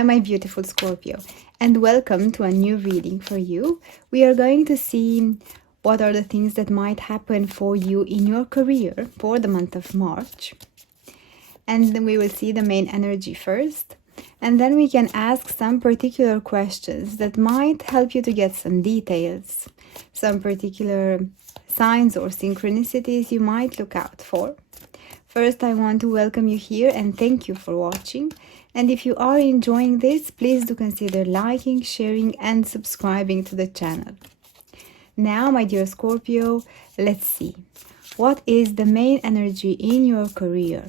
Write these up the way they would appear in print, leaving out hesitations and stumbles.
Hi, my beautiful Scorpio, and welcome to a new reading for you. We are going to see what are the things that might happen for you in your career for the month of March. And then we will see the main energy first. And then we can ask some particular questions that might help you to get some details, some particular signs or synchronicities you might look out for. First, I want to welcome you here and thank you for watching. And if you are enjoying this, please do consider liking, sharing, and subscribing to the channel. Now, my dear Scorpio, let's see. What is the main energy in your career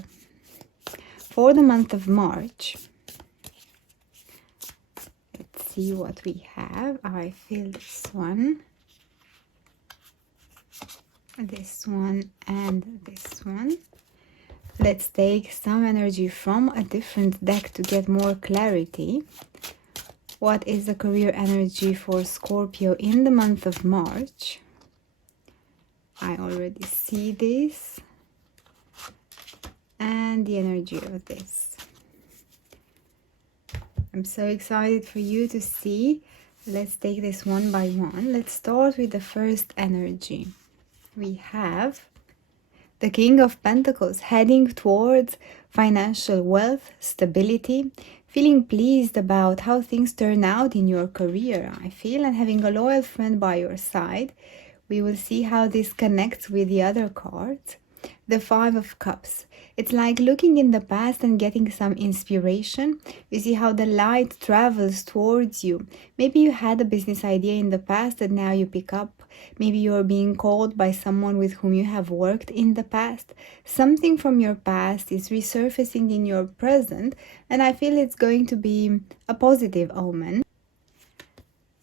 for the month of March? Let's see what we have. I feel this one, and this one. Let's take some energy from a different deck to get more clarity. What is the career energy for Scorpio in the month of March? I already see this. And the energy of this. I'm so excited for you to see. Let's take this one by one. Let's start with the first energy. We have the King of Pentacles heading towards financial wealth, stability, feeling pleased about how things turn out in your career, I feel, and having a loyal friend by your side. We will see how this connects with the other cards. The Five of Cups. It's like looking in the past and getting some inspiration. You see how the light travels towards you. Maybe you had a business idea in the past that now you pick up. Maybe you're being called by someone with whom you have worked in the past. Something from your past is resurfacing in your present, and I feel it's going to be a positive omen.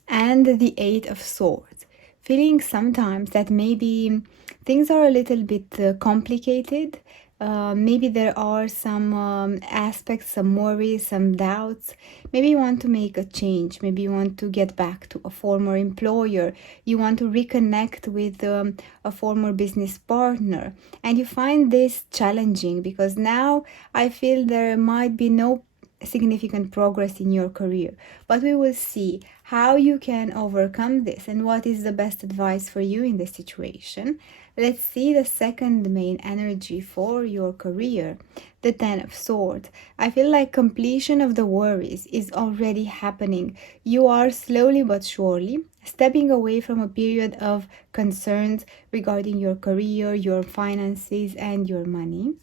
And the Eight of Swords. Feeling sometimes that maybe things are a little bit complicated. Maybe there are some aspects, some worries, some doubts. Maybe you want to make a change. Maybe you want to get back to a former employer. You want to reconnect with a former business partner. And you find this challenging because now I feel there might be no significant progress in your career, but we will see how you can overcome this and what is the best advice for you in this situation. Let's see the second main energy for your career, the Ten of Swords. I feel like completion of the worries is already happening. You are slowly but surely stepping away from a period of concerns regarding your career, your finances, and your money.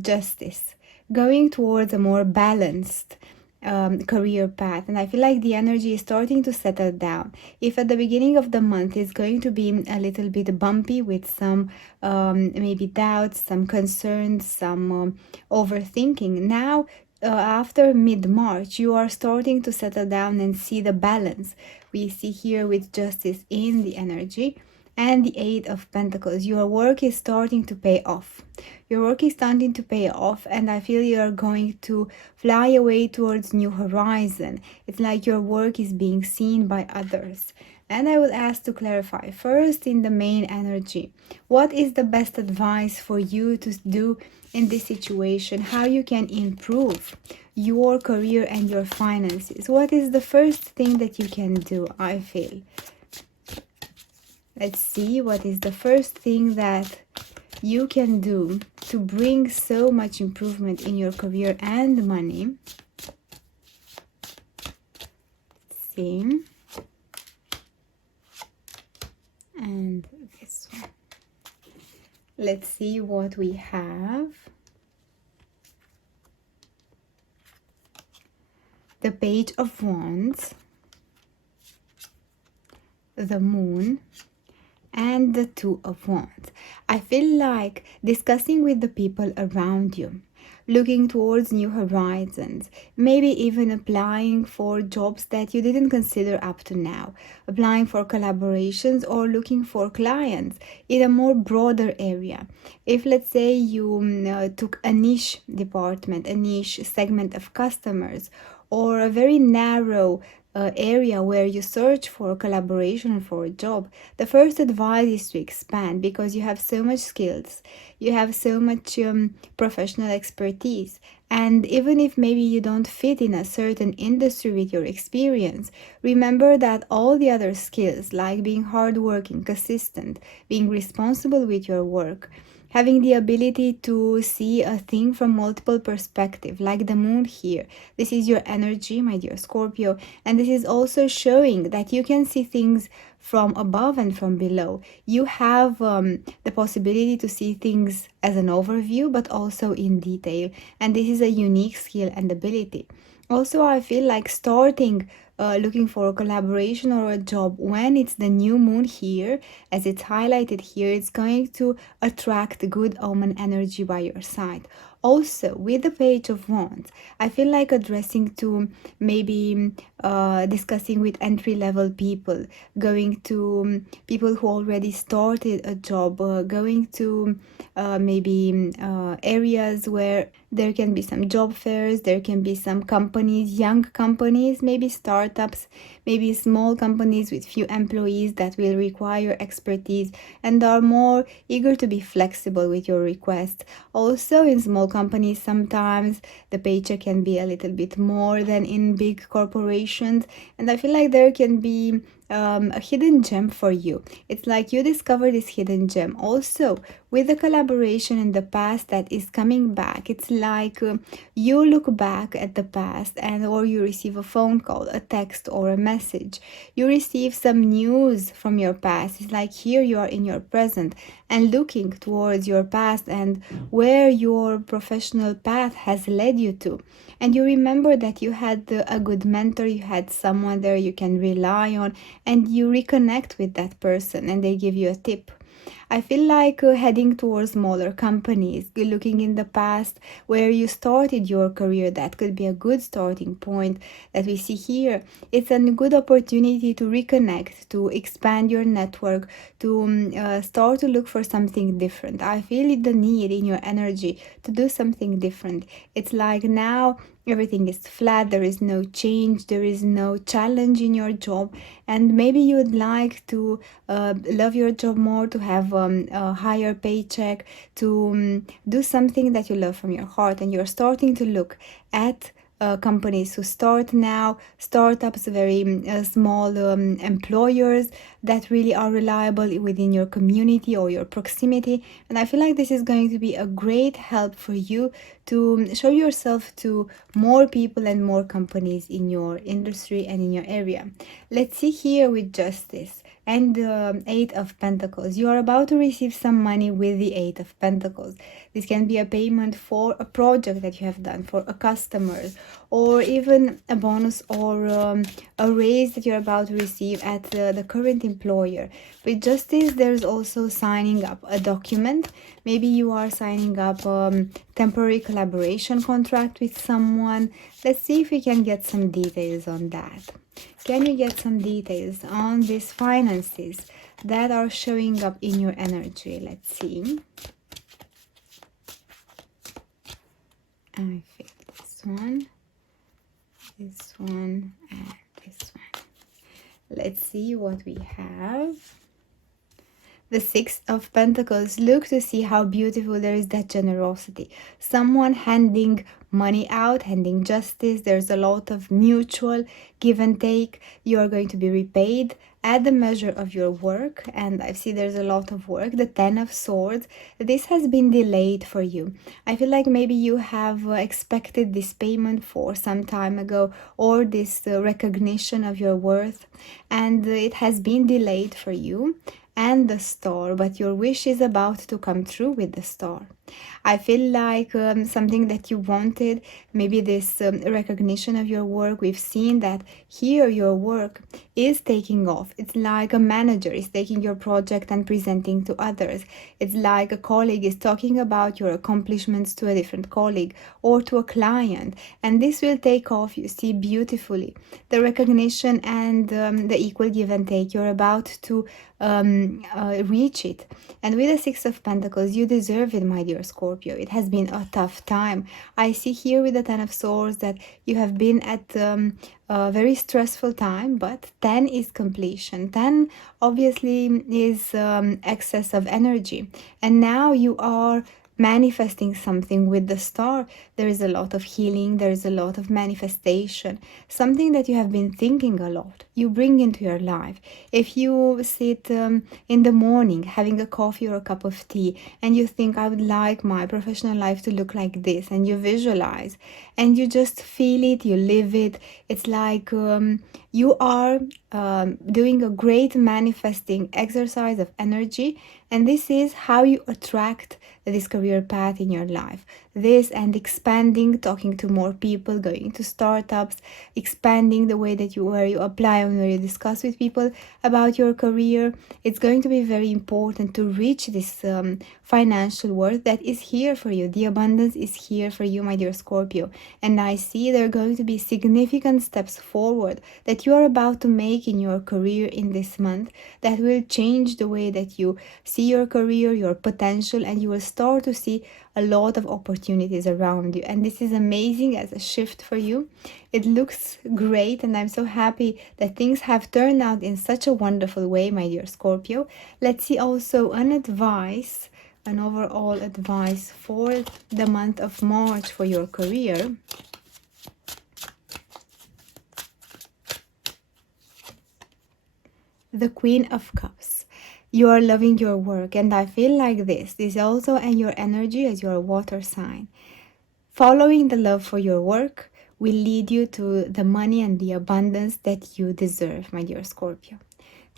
Justice. Going towards a more balanced career path, and I feel like the energy is starting to settle down. If at the beginning of the month it's going to be a little bit bumpy with some maybe doubts, some concerns, some overthinking, now after mid-March you are starting to settle down and see the balance. We see here with Justice in the energy. And the Eight of Pentacles. Your work is starting to pay off. Your work is starting to pay off, and I feel you are going to fly away towards new horizon. It's like your work is being seen by others. And I will ask to clarify first in the main energy. What is the best advice for you to do in this situation? How you can improve your career and your finances? What is the first thing that you can do, I feel? Let's see what is the first thing that you can do to bring so much improvement in your career and money. Let's see. And this one. Let's see what we have. The Page of Wands. The Moon. And the Two of Wands. I feel like discussing with the people around you, looking towards new horizons, maybe even applying for jobs that you didn't consider up to now, applying for collaborations or looking for clients in a more broader area. If let's say you took a niche department, a niche segment of customers, or a very narrow area where you search for collaboration for a job, the first advice is to expand, because you have so much skills, you have so much professional expertise. And even if maybe you don't fit in a certain industry with your experience, remember that all the other skills, like being hardworking, consistent, being responsible with your work, having the ability to see a thing from multiple perspectives, like the moon here. This is your energy, my dear Scorpio, and this is also showing that you can see things from above and from below. You have the possibility to see things as an overview, but also in detail, and this is a unique skill and ability. Also, I feel like starting looking for a collaboration or a job when it's the new moon here, as it's highlighted here, it's going to attract good omen energy by your side. Also, with the Page of Wands, I feel like addressing to maybe discussing with entry-level people, going to people who already started a job, going to maybe areas where there can be some job fairs, there can be some companies, young companies, maybe startups, maybe small companies with few employees that will require expertise and are more eager to be flexible with your request. Also, in small companies, sometimes the paycheck can be a little bit more than in big corporations, and I feel like there can be a hidden gem for you. It's like you discover this hidden gem. Also, with the collaboration in the past that is coming back, it's like you look back at the past, and or you receive a phone call, a text, or a message. You receive some news from your past. It's like here you are in your present and looking towards your past and where your professional path has led you to. And you remember that you had a good mentor, you had someone there you can rely on, and you reconnect with that person and they give you a tip. I feel like heading towards smaller companies, looking in the past where you started your career, that could be a good starting point that we see here. It's a good opportunity to reconnect, to expand your network, to start to look for something different. I feel the need in your energy to do something different. It's like now everything is flat, there is no change, there is no challenge in your job, and maybe you would like to love your job more, to have a higher paycheck, to do something that you love from your heart, and you're starting to look at companies who start now, startups, very small employers that really are reliable within your community or your proximity. And I feel like this is going to be a great help for you to show yourself to more people and more companies in your industry and in your area. Let's see here with Justice and the Eight of Pentacles. You are about to receive some money with the Eight of Pentacles. This can be a payment for a project that you have done, for a customer, or even a bonus or a raise that you're about to receive at the current employer. With Justice, there's also signing up a document. Maybe you are signing up temporary collaboration contract with someone. Let's see if we can get some details on that. Can you get some details on these finances that are showing up in your energy? Let's see. I feel this one, and this one. Let's see what we have. The Six of Pentacles. Look to see how beautiful there is that generosity. Someone handing money out, handing justice. There's a lot of mutual give and take. You are going to be repaid at the measure of your work, and I see there's a lot of work. The Ten of Swords. This has been delayed for you. I feel like maybe you have expected this payment for some time ago, or this recognition of your worth, and it has been delayed for you. And the Star, but your wish is about to come true with the Star. I feel like something that you wanted, maybe this recognition of your work. We've seen that here your work is taking off. It's like a manager is taking your project and presenting to others. It's like a colleague is talking about your accomplishments to a different colleague or to a client, and this will take off, you see, beautifully. The recognition and the equal give and take, you're about to reach it. And with the Six of Pentacles, you deserve it, my dear dear Scorpio. It has been a tough time. I see here with the Ten of Swords that you have been at a very stressful time, but 10 is completion. 10 obviously is excess of energy. And now you are manifesting something with the star. There is a lot of healing, there is a lot of manifestation, something that you have been thinking a lot you bring into your life. If you sit in the morning having a coffee or a cup of tea and you think, I would like my professional life to look like this, and you visualize and you just feel it, you live it, it's like you are doing a great manifesting exercise of energy. And this is how you attract this career path in your life. This and expanding, talking to more people, going to startups, expanding the way that where you apply and where you discuss with people about your career. It's going to be very important to reach this financial worth that is here for you. The abundance is here for you, my dear Scorpio. And I see there are going to be significant steps forward that you are about to make in your career in this month that will change the way that you see your career, your potential, and you will start to see a lot of opportunities around you. And this is amazing as a shift for you. It looks great, and I'm so happy that things have turned out in such a wonderful way, my dear Scorpio. Let's see also an overall advice for the month of March for your career. The Queen of Cups. You are loving your work, and I feel like this is also in your energy as your water sign. Following the love for your work will lead you to the money and the abundance that you deserve, my dear Scorpio.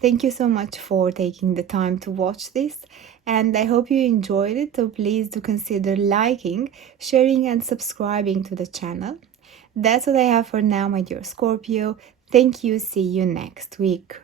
Thank you so much for taking the time to watch this, and I hope you enjoyed it. So please do consider liking, sharing, and subscribing to the channel. That's what I have for now, my dear Scorpio. Thank you. See you next week.